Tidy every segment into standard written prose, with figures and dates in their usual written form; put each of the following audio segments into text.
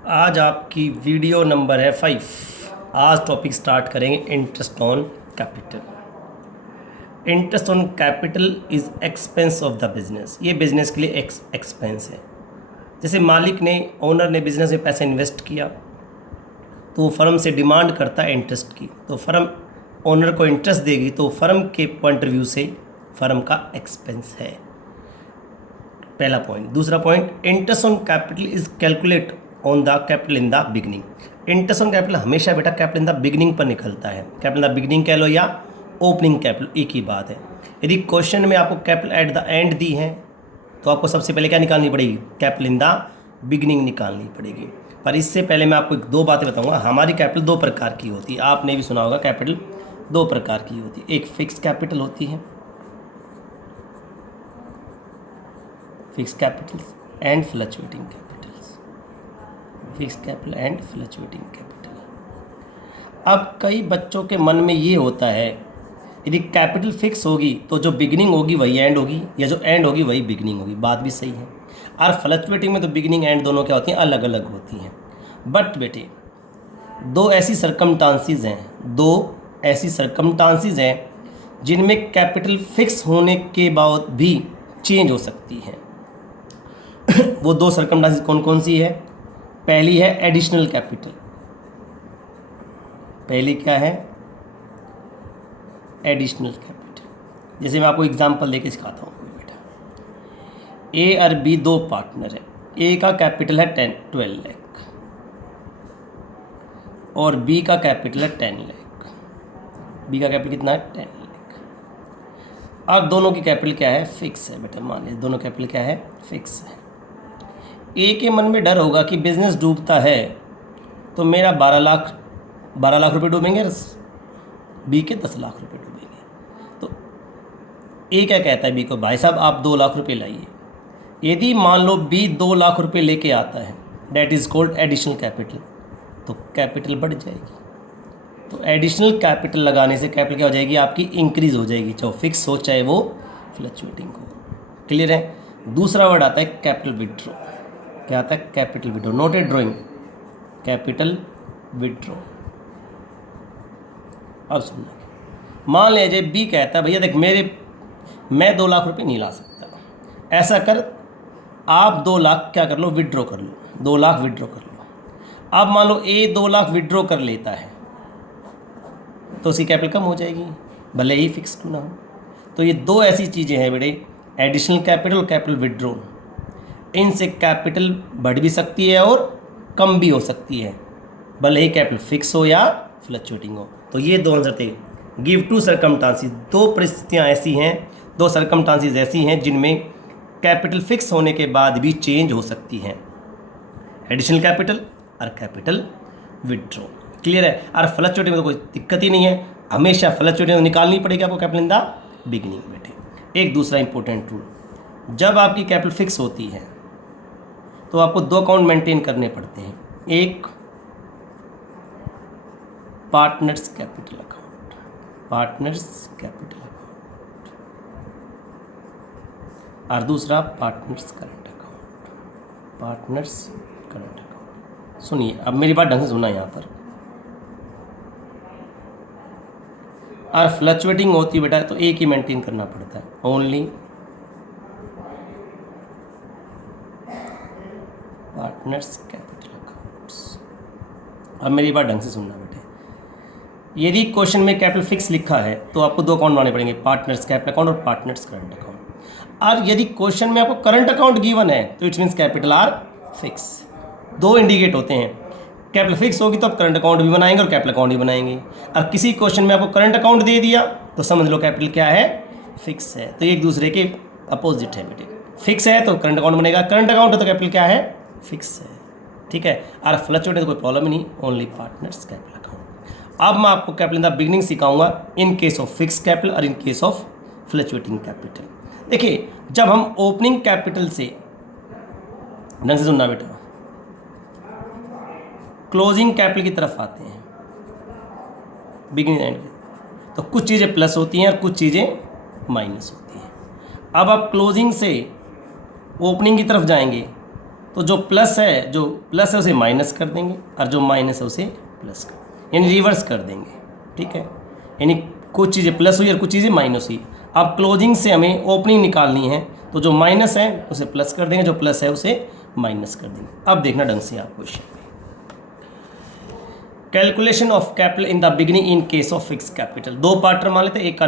आज आपकी video number है 5। आज टॉपिक स्टार्ट करेंगे interest on capital. Interest on capital is expense of the business. ये बिजनेस के लिए एक्सपेंस है। जैसे मालिक ने, ओनर ने बिजनेस में पैसा इन्वेस्ट किया तो वो फर्म से डिमांड करता है इंटरेस्ट की, तो फर्म ओनर को इंटरेस्ट देगी, तो फर्म के पॉइंट ऑफ व्यू से फर्म का एक्सपेंस है। पहला पॉइंट। दूसरा point, interest on capital is calculate on the capital in the beginning. Interest on capital हमेशा बेटा कैपिटल इन द बिगनिंग पर निकलता है। कैपिटल इन द बिगनिंग कह लो या ओपनिंग कैपिटल, एक ही बात है। यदि क्वेश्चन में आपको capital at the and the है तो आपको सबसे पहले क्या निकालनी पड़ेगी? कैपिटल इन द बिगनिंग निकालनी पड़ेगी। पर इससे पहले मैं आपको दो बातें बताऊंगा। हमारी कैपिटल दो प्रकार की होती है, आपने भी सुना होगा कैपिटल दो प्रकार की होती है। एक फिक्स कैपिटल होती है, fix Capitals and fluctuating Capitals. Fix capital and fluctuating capital. अब कई बच्चों के मन में ये होता है, यदि कैपिटल फिक्स होगी तो जो बिगिनिंग होगी वही एंड होगी, या जो एंड होगी वही बिगिनिंग होगी। बात भी सही है। और फ्लक्चुएटिंग में तो बिगिनिंग एंड दोनों क्या होती हैं? अलग अलग होती हैं। बट बेटे दो ऐसी सरकमस्टांसिस हैं जिनमें कैपिटल फिक्स होने के बाद भी चेंज हो सकती है। वो दो सरकमस्टांसिस कौन कौन सी है? पहली है एडिशनल कैपिटल। पहली क्या है? Additional capital. जैसे मैं आपको एग्जांपल देके सिखाता हूँ बेटा। ए और बी दो पार्टनर है। ए का कैपिटल है 12 लाख और बी का कैपिटल है 10 लाख। बी का कैपिटल कितना है? 10 लाख। अब दोनों की कैपिटल क्या है? फिक्स है बेटा। मान लीजिए दोनों कैपिटल क्या है? फिक्स है। ए के मन में डर होगा कि बिजनेस डूबता है तो मेरा 12 लाख रुपए डूबेंगे, बी के 10 लाख रुपए डूबेंगे। तो ए क्या कहता है बी को? भाई साहब आप 2 लाख रुपए लाइए। यदि मान लो बी 2 लाख रुपए लेके आता है, that is called additional capital, तो कैपिटल बढ़ जाएगी। तो एडिशनल कैपिटल लगाने से कैपिटल क्या हो जाएगी? आपकी इंक्रीज हो जाएगी, चाहे फिक्स हो चाहे वो फ्लक्चुएटिंग हो। क्लियर है? दूसरा वर्ड आता है कैपिटल विड्रॉ। क्या आता है? Capital withdraw. Noted drawing, capital withdraw. अब सुनना, मान लीजिए बी कहता है भैया देख मैं 2 लाख रुपए नहीं ला सकता, ऐसा कर आप 2 लाख क्या कर लो? विड्रॉ कर लो। 2 लाख विड्रॉ कर लो। अब मान लो ए 2 लाख विड्रॉ कर लेता है तो उसकी कैपिटल कम हो जाएगी, भले ही फिक्स क्यों ना हो। तो ये दो ऐसी चीज़ें हैं बेटे, एडिशनल कैपिटल और कैपिटल विड्रॉ। इनसे कैपिटल बढ़ भी सकती है और कम भी हो सकती है, भले ही कैपिटल फिक्स हो या फ्लक्चुएटिंग हो। तो ये दो आंसर थे। Give two circumstances. दो परिस्थितियाँ ऐसी हैं, दो सरकमस्टांसिस ऐसी हैं जिनमें कैपिटल फिक्स होने के बाद भी चेंज हो सकती हैं, एडिशनल कैपिटल और कैपिटल विड्रॉ। क्लियर है? और फ्लक्चुएटिंग में तो कोई दिक्कत ही नहीं है, हमेशा फ्लक्चुएटिंग निकालनी पड़ेगी आपको कैपिटल इन द बिगिनिंग बेटे। एक दूसरा इंपॉर्टेंट रूल, जब आपकी कैपिटल फिक्स होती है तो आपको दो अकाउंट मेंटेन करने पड़ते हैं। एक partners capital account, partners capital account, और दूसरा partners current account, partners current account. सुनिए, अब मेरी बात ढंग से सुनना यहाँ पर। और फ्लक्चुएटिंग होती है बेटा तो एक ही मेंटेन करना पड़ता है, ओनली पार्टनर्स कैपिटल अकाउंट्स। अब मेरी बात ढंग से सुनना बेटे। यदि क्वेश्चन में कैपिटल फिक्स लिखा है तो आपको दो अकाउंट बनाने पड़ेंगे, पार्टनर्स कैपिटल अकाउंट और पार्टनर्स करंट अकाउंट। और यदि क्वेश्चन में आपको करंट अकाउंट गिवन है तो it's means capital are fix. दो इंडिकेट होते हैं, कैपिटल फिक्स होगी तो आप करंट अकाउंट भी बनाएंगे और कैपिटल अकाउंट भी बनाएंगे। और किसी क्वेश्चन में आपको करंट अकाउंट दे दिया तो समझ लो कैपिटल क्या है? फिक्स है। तो एक दूसरे के अपोजिट है बेटे। फिक्स है तो करंट अकाउंट बनेगा, करंट अकाउंट है तो कैपिटल क्या है? फिक्स है। ठीक है? और फ्लक्चुएट तो कोई प्रॉब्लम ही नहीं, ओनली पार्टनर्स कैपिटल अकाउंट। अब मैं आपको कैपिटल इन द बिगिनिंग सिखाऊंगा in case of fix capital और in case of fluctuating capital. देखिए, जब हम ओपनिंग कैपिटल से, ढंग से सुनना बेटा, क्लोजिंग कैपिटल की तरफ आते हैं, बिगिनिंग एंड, तो कुछ चीज़ें प्लस होती हैं और कुछ चीज़ें माइनस होती हैं। अब आप क्लोजिंग से ओपनिंग की तरफ जाएंगे तो जो प्लस है उसे माइनस कर देंगे और जो माइनस है उसे प्लस कर, यानी रिवर्स कर देंगे। ठीक है, यानी कुछ चीज़ें प्लस हुई और कुछ चीज़ें माइनस हुई। अब क्लोजिंग से हमें ओपनिंग निकालनी है, तो जो माइनस है उसे प्लस कर देंगे, जो प्लस है उसे माइनस कर देंगे। अब देखना ढंग से आप question. Calculation of capital in the beginning in case of fix capital. दो पार्टनर मान लेते हैं, एक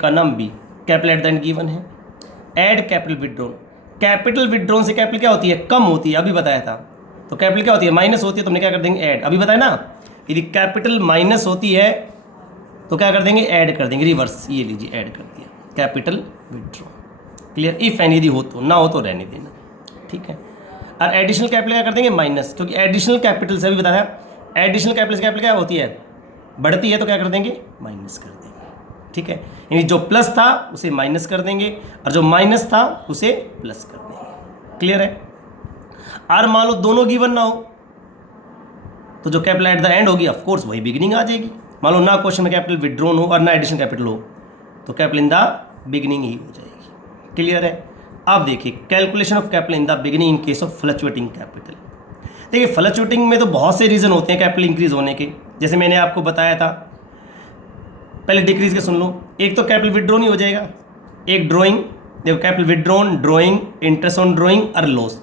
का नाम B, capital at the end given है। Add capital withdrawn. Capital withdrawn से कैपिटल क्या होती है? कम होती है, अभी बताया था। तो कैपिटल क्या होती है? माइनस होती है, तो हमने क्या कर देंगे? ऐड। अभी बताया ना, यदि कैपिटल माइनस होती है तो क्या कर देंगे? ऐड कर देंगे, रिवर्स। ये लीजिए, ऐड कर दिया, capital withdraw. Clear? If and यदि हो तो, ना हो तो रहने देना। ठीक है, और एडिशनल कैपिटल क्या कर देंगे? माइनस, क्योंकि एडिशनल कैपिटल से भी बताया, एडिशनल कैपिटल से कैपिटल क्या होती है? बढ़ती है, तो क्या कर देंगे? माइनस कर देंगे। ठीक है, यानी जो प्लस था उसे माइनस कर देंगे और जो माइनस था उसे प्लस कर देंगे। क्लियर है? और मान लो दोनों गिवन ना हो, तो जो कैपिटल एट द एंड होगी ऑफ कोर्स वही बिगिनिंग आ जाएगी। मान लो ना क्वेश्चन में कैपिटल विड्रॉन हो और ना एडिशनल कैपिटल हो, तो कैपिटल इन द बिगिनिंग ही हो जाएगी। क्लियर है? अब देखिए, calculation of capital in the beginning in case of fluctuating capital. देखिए, फ्लक्चुएटिंग में तो बहुत से रीज़न होते हैं कैपिटल इंक्रीज होने के, जैसे मैंने आपको बताया था। पहले डिक्रीज के सुन लो। एक तो कैपिटल विड्रॉन ही हो जाएगा, एक ड्राइंग। देखो, capital withdrawn, drawing, interest on drawing और लॉस,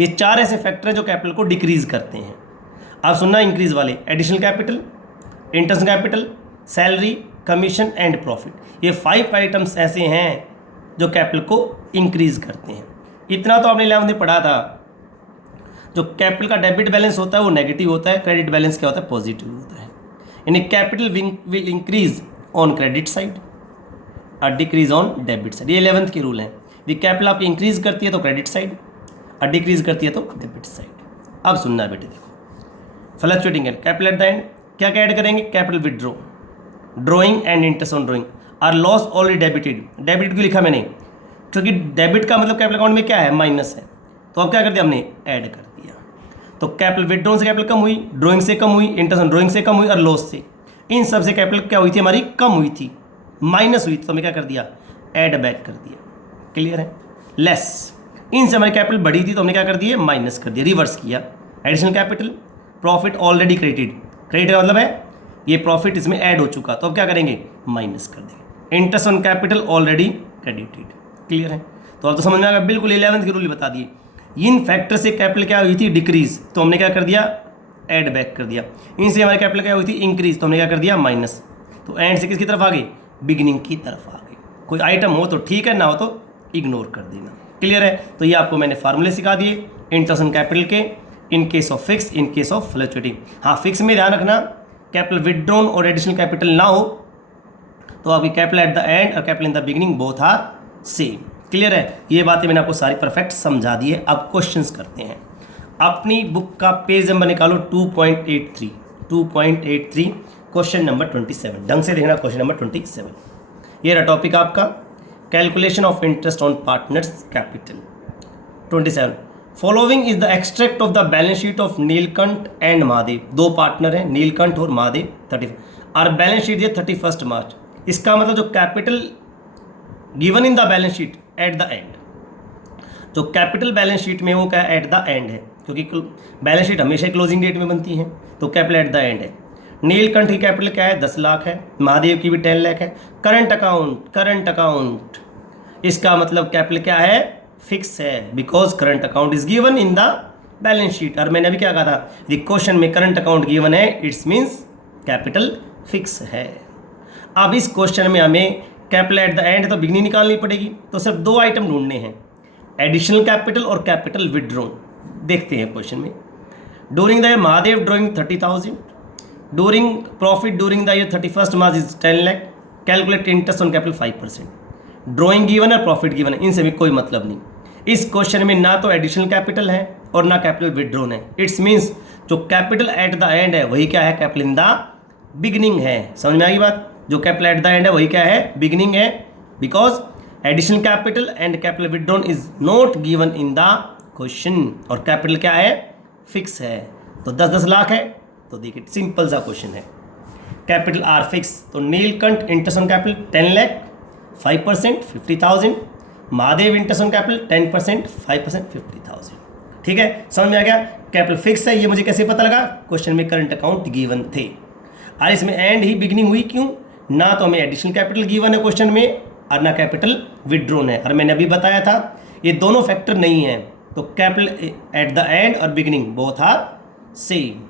ये चार ऐसे फैक्टर हैं जो कैपिटल को डिक्रीज करते हैं। आप सुनना इंक्रीज वाले, additional capital, interest capital, salary, commission and profit. ये 5 आइटम्स ऐसे हैं जो कैपिटल को इंक्रीज करते हैं। इतना तो आपने 11th में पढ़ा था। जो कैपिटल का डेबिट बैलेंस होता है वो नेगेटिव होता है, क्रेडिट बैलेंस क्या होता है? पॉजिटिव होता है। यानी capital will increase on credit side और डिक्रीज ऑन डेबिट साइड। ये 11th के रूल हैं। यदि कैपिटल आपकी इंक्रीज करती है तो क्रेडिट साइड और डिक्रीज करती है तो डेबिट साइड। अब सुनना बेटे, देखो, फ्लक्चुएटिंग है, कैपिटल एट द एंड क्या क्या ऐड करेंगे? Capital withdraw, drawing and interest on drawing और लॉस ऑलरेडी डेबिटेड। डेबिट क्यों लिखा मैंने? क्योंकि डेबिट का मतलब कैपिटल अकाउंट में क्या है? माइनस है। तो अब क्या कर दिया हमने? ऐड कर दिया। तो कैपिटल विड्रॉन से कैपिटल कम हुई, ड्राइंग से कम हुई, इंटरेस्ट ऑन ड्राइंग से कम हुई और लॉस से, इन सब से कैपिटल क्या हुई थी? हमारी कम हुई थी, माइनस हुई थी, तो हमने क्या कर दिया? ऐड बैक कर दिया। क्लियर है? लेस, इनसे हमारी कैपिटल बढ़ी थी तो हमने क्या कर दिया? माइनस कर दिया, रिवर्स किया। Additional capital, profit already credited, credit का मतलब है ये प्रॉफिट इसमें ऐड हो चुका, तो अब क्या करेंगे? माइनस कर देंगे। Interest on capital already credited. Clear है? तो अब तो समझ में आ गया, बिल्कुल 11th के रूल बता दिए। इन फैक्टर से कैपिटल क्या हुई थी? डिक्रीज, तो हमने क्या कर दिया? ऐड बैक कर दिया। इनसे हमारी कैपिटल क्या हुई थी? इंक्रीज, तो हमने क्या कर दिया? माइनस। तो एंड से किसकी तरफ आ गई? बिगिनिंग की तरफ आ गई। कोई आइटम हो तो ठीक है, ना हो तो इग्नोर कर देना। क्लियर है? तो ये आपको मैंने फार्मूले सिखा दिए इंटरेस्ट ऑन कैपिटल के, in case of fix, in case of fluctuating. हाँ, फिक्स में ध्यान रखना कैपिटल विड्रॉन और एडिशनल कैपिटल ना हो तो आपकी कैपिटल एट द एंड और capital in the beginning both are same. Clear है? ये बातें मैंने आपको सारी परफेक्ट समझा दी है। अब क्वेश्चंस करते हैं। अपनी बुक का पेज नंबर निकालो 2.83 क्वेश्चन नंबर 27। ढंग से देखना क्वेश्चन नंबर 27। ये रहा टॉपिक आपका, calculation of interest on partners capital. 27, following is the extract of the balance sheet of Neelkanth and Mahadev. दो पार्टनर हैं, नीलकंठ और महादेव। 30 और बैलेंस शीट ये 31 मार्च। इसका मतलब जो capital given in the balance sheet at the and, जो कैपिटल बैलेंस शीट में वो क्या एट द एंड है, क्योंकि बैलेंस शीट हमेशा क्लोजिंग डेट में बनती है, तो कैपिटल एट द एंड है। नीलकंठ की कैपिटल क्या है? 10 लाख है। महादेव की भी 10 लाख है। करंट अकाउंट, इसका मतलब कैपिटल क्या है? फिक्स है, because current account is given in the balance sheet. और मैंने अभी क्या कहा था? यदि क्वेश्चन में करंट अकाउंट गिवन है, इट्स मीन्स कैपिटल फिक्स है। अब इस क्वेश्चन में हमें कैपिटल एट द एंड तो बिगनिंग निकालनी पड़ेगी, तो सिर्फ 2 आइटम ढूंढने हैं, एडिशनल कैपिटल और कैपिटल विड्रॉन। देखते हैं क्वेश्चन में। During the year Mahadev drawing 30,000, during profit during the year 31 March is 10 lakh, calculate interest on capital 5%। Drawing given है, प्रॉफिट गिवन है, इनसे भी कोई मतलब नहीं। इस क्वेश्चन में ना तो एडिशनल कैपिटल है और ना कैपिटल विड्रॉन है। इट्स मीन्स जो कैपिटल एट द एंड है वही क्या है? कैपिटल इन द बिगनिंग है। समझ में आ गई बात? जो कैपिटल एट द एंड है वही क्या है? बिगनिंग है, because additional capital and capital withdrawn is not given in the question, और कैपिटल क्या है? फिक्स है। तो 10-10 लाख है, तो देखिए सिंपल सा क्वेश्चन है, कैपिटल आर फिक्स। तो Neelkanth interest on capital 10 lakh, 5% 50,000। Mahadev interest on capital 10%, 5% 50,000। ठीक है, समझ में आ गया। कैपिटल फिक्स है, ये मुझे कैसे पता लगा, क्वेश्चन में करंट अकाउंट गिवन थे। और इसमें एंड ही बिगिनिंग हुई, क्यों, ना तो हमें एडिशनल कैपिटल गिवन है क्वेश्चन में और ना कैपिटल विड्रॉन है। और मैंने अभी बताया था ये दोनों फैक्टर नहीं है, तो कैपिटल एट द एंड और बिगिनिंग बोथ आर सेम।